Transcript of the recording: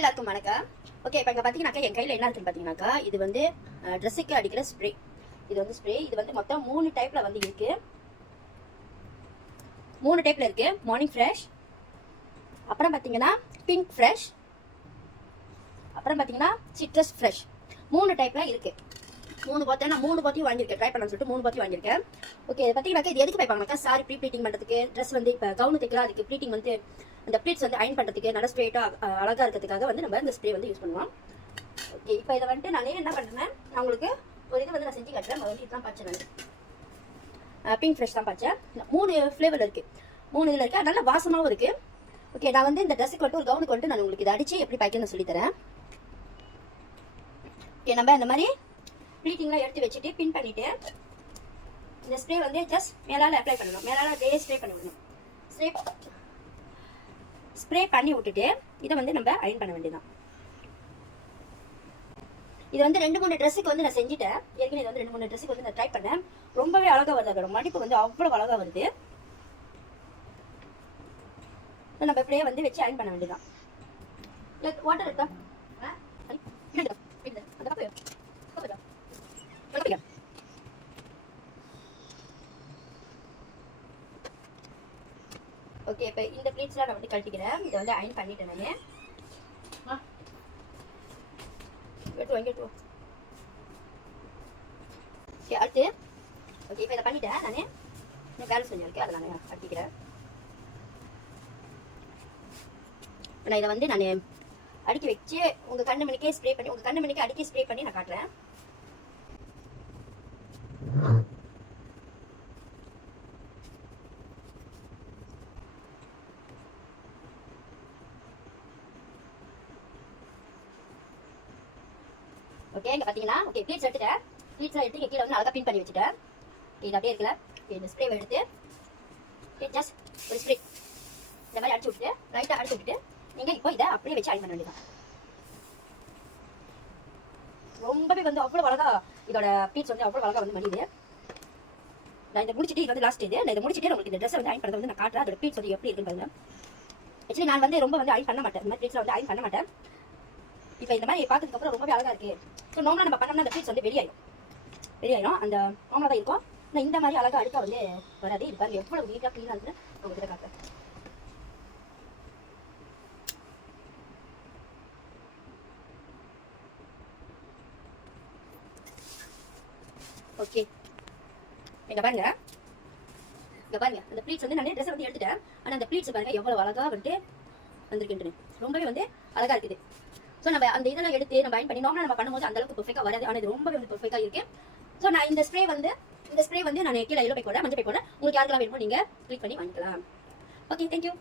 எல்லாருக்கும் வணக்கம். ஓகே, இப்போ இங்கே பார்த்தீங்கன்னாக்கா என் கையில் என்ன இருக்குன்னு பார்த்தீங்கன்னாக்கா இது வந்து ட்ரெஸ்ஸுக்கு அடிக்கிற ஸ்ப்ரே. இது வந்து ஸ்ப்ரே. இது வந்து மொத்தம் 3 டைப்பில் வந்து இருக்குது. 3 டைப்பில் இருக்குது. மார்னிங் ஃப்ரெஷ், அப்புறம் பார்த்தீங்கன்னா பிங்க் ஃப்ரெஷ், அப்புறம் பார்த்தீங்கன்னா சிட்ரஸ் ஃப்ரெஷ். 3 டைப்பில் இருக்குது. 3 பார்த்தேன். நான் 3 பாத்தியும் வாங்கியிருக்கேன். ட்ரை பண்ணலாம்னு சொல்லிட்டு 3 பாத்தியும் வாங்கியிருக்கேன். ஓகே, இது பார்த்தீங்கன்னாக்கா இது எதுக்கு வைப்பாங்கனாக்கா சாரி ப்ரீ ப்ளீட்டிங் பண்ணுறதுக்கு, ட்ரெஸ் வந்து இப்போ கவுனு தைக்கலாம், அதுக்கு ப்ளீட்டிங் வந்து அந்த ப்ளீட்ஸ் வந்து அயன் பண்ணுறதுக்கு நல்லா ஸ்ட்ரெயிட்டாக அழகாக இருக்கிறதுக்காக வந்து நம்ம இந்த ஸ்ப்ரே வந்து யூஸ் பண்ணுவோம். ஓகே, இப்போ இதை வந்துட்டு நான் என்ன பண்ணுறேன், நான் உங்களுக்கு ஒரு இது வந்து நான் செஞ்சு காட்டுறேன். வந்து இதுதான் பச்சை, நான் பிங்க் ஃப்ரெஷ் தான் பச்சை. 3 ஃப்ளேவர் இருக்குது. 3 இதில் இருக்குது. நல்ல வாசமாகவும் இருக்குது. ஓகே, நான் வந்து இந்த ட்ரெஸ்ஸுக்கு வந்துட்டு ஒரு கவுனுக்கு வந்துட்டு நான் உங்களுக்கு இதை அடித்து எப்படி பாய்க்கணும்னு சொல்லித்தரேன். ஓகே, நம்ம இந்த மாதிரி ப்ளீட்டிங்லாம் எடுத்து வச்சுட்டு பின் பண்ணிவிட்டு இந்த ஸ்ப்ரே வந்து ஜஸ்ட் மேலால் அப்ளை பண்ணணும். மேலால் அப்படியே ஸ்ப்ரே பண்ணி விடணும். ஸ்ப்ரே பண்ணி விட்டுட்டு இதை வந்து நம்ம அயன் பண்ண வேண்டியதான். இது வந்து 2-3 ட்ரெஸ்ஸுக்கு வந்து நான் செஞ்சுட்டேன். ஏற்கனவே இது வந்து 2-3 ட்ரெஸ்ஸுக்கு வந்து நான் ட்ரை பண்ணேன். ரொம்பவே அழகாக வருது. அதோட மடிப்பு வந்து அவ்வளோ அழகாக வருது. நம்ம இப்படியே வந்து வச்சு அயன் பண்ண வேண்டியதான். வாட்டர் இருக்கா? ஓகே, இப்போ இந்த ப்ளீட்ஸ்லாம் நான் வந்து கழட்டிக்கிறேன். இதை வந்து அயன் பண்ணிட்டேன் நான். எடுத்து ஓகே, அடுத்து ஓகே இப்போ இதை பண்ணிட்டேன். நான் பேலன்ஸ் பண்ணி இருக்கேன், அதை நான் கட்டிக்கிறேன். நான் இதை வந்து நான் அடுக்கி வச்சு உங்கள் கண்ணு மணிக்கே ஸ்ப்ரே பண்ணி, உங்கள் கண்ணு மணிக்கே அடுக்கி ஸ்ப்ரே பண்ணி நான் காட்டுறேன். ஓகே, இங்கே பார்த்தீங்கன்னா ஓகே ப்ளீட்ஸ் எடுத்துட்டேன். ப்ளீட்ஸ்லாம் எடுத்து கீழே வந்து அழகாக பின் பண்ணி வச்சுட்டேன். இது அப்படியே இருக்குல்ல. இந்த ஸ்ப்ரேவை எடுத்து ஜஸ்ட் ஒரு ஸ்ப்ரே இந்த மாதிரி அடிச்சு விட்டுட்டு ரைட்டாக அடிச்சு விட்டுட்டு நீங்கள் இப்போ இதை அப்படியே வச்சு அயன் பண்ண வேண்டியதான். ரொம்பவே வந்து அவ்வளோ அழகா இதோட ப்ளீட்ஸ் வந்து அவ்வளோ அழகாக வந்து மடியுது. நான் இதை முடிச்சுட்டு இது வந்து லாஸ்ட் இது. நான் இதை முடிச்சுட்டு உங்களுக்கு இந்த ட்ரெஸ்ஸை வந்து அயன் பண்ணுறது வந்து நான் காட்டுறேன். அதோட ப்ளீட்ஸ் வந்து எப்படி இருக்குன்னு பாருங்க. ஆக்சுவலி நான் வந்து ரொம்ப வந்து அயன் பண்ண மாட்டேன். இந்த மாதிரி ப்ளீட்ஸில் வந்து அயன் பண்ண மாட்டேன். இப்போ இந்த மாதிரி பார்த்ததுக்கப்புறம் ரொம்பவே அழகாக இருக்குது. ஸோ நார்மலாக நம்ம பண்ணோம்னா அந்த ப்ளீட்ஸ் வந்து வெளியாயிரும். அந்த நார்மலாக தான் இருக்கும். ஆனால் இந்த மாதிரி அழகாக அடுக்க வந்து வராது. இது பாருங்க எவ்வளோ நீட்டாக க்ளீனாக இருக்குது. நான் உங்ககிட்ட காட்டுறேன். ஓகே, இங்கே பாருங்க அந்த ப்ளீட்ஸ் வந்து நான் ட்ரெஸ்ஸை வந்து எடுத்துட்டேன். ஆனால் அந்த ப்ளீட்ஸ் பாருங்க எவ்வளோ அழகாக வந்துட்டு வந்திருக்குன்ட்டு ரொம்பவே வந்து அழகாக இருக்குது. ஸோ நம்ம அந்த இதெல்லாம் எடுத்து நம்ம அயன் பண்ணி நார்மலாக நம்ம பண்ணும்போது அந்த அளவுக்கு பெர்ஃபெக்டாக வராது. ஆனால் இது ரொம்பவே வந்து பெர்ஃபெக்டாக இருக்கு. ஸோ நான் இந்த ஸ்ப்ரே வந்து நான் கீழே எல்லோ பை போடுறேன், மஞ்சள் பை போடுறேன். உங்களுக்கு யாருக்கெல்லாம் வேணுமோ நீங்கள் கிளிக் பண்ணி வாங்கிக்கலாம். Okay, thank you.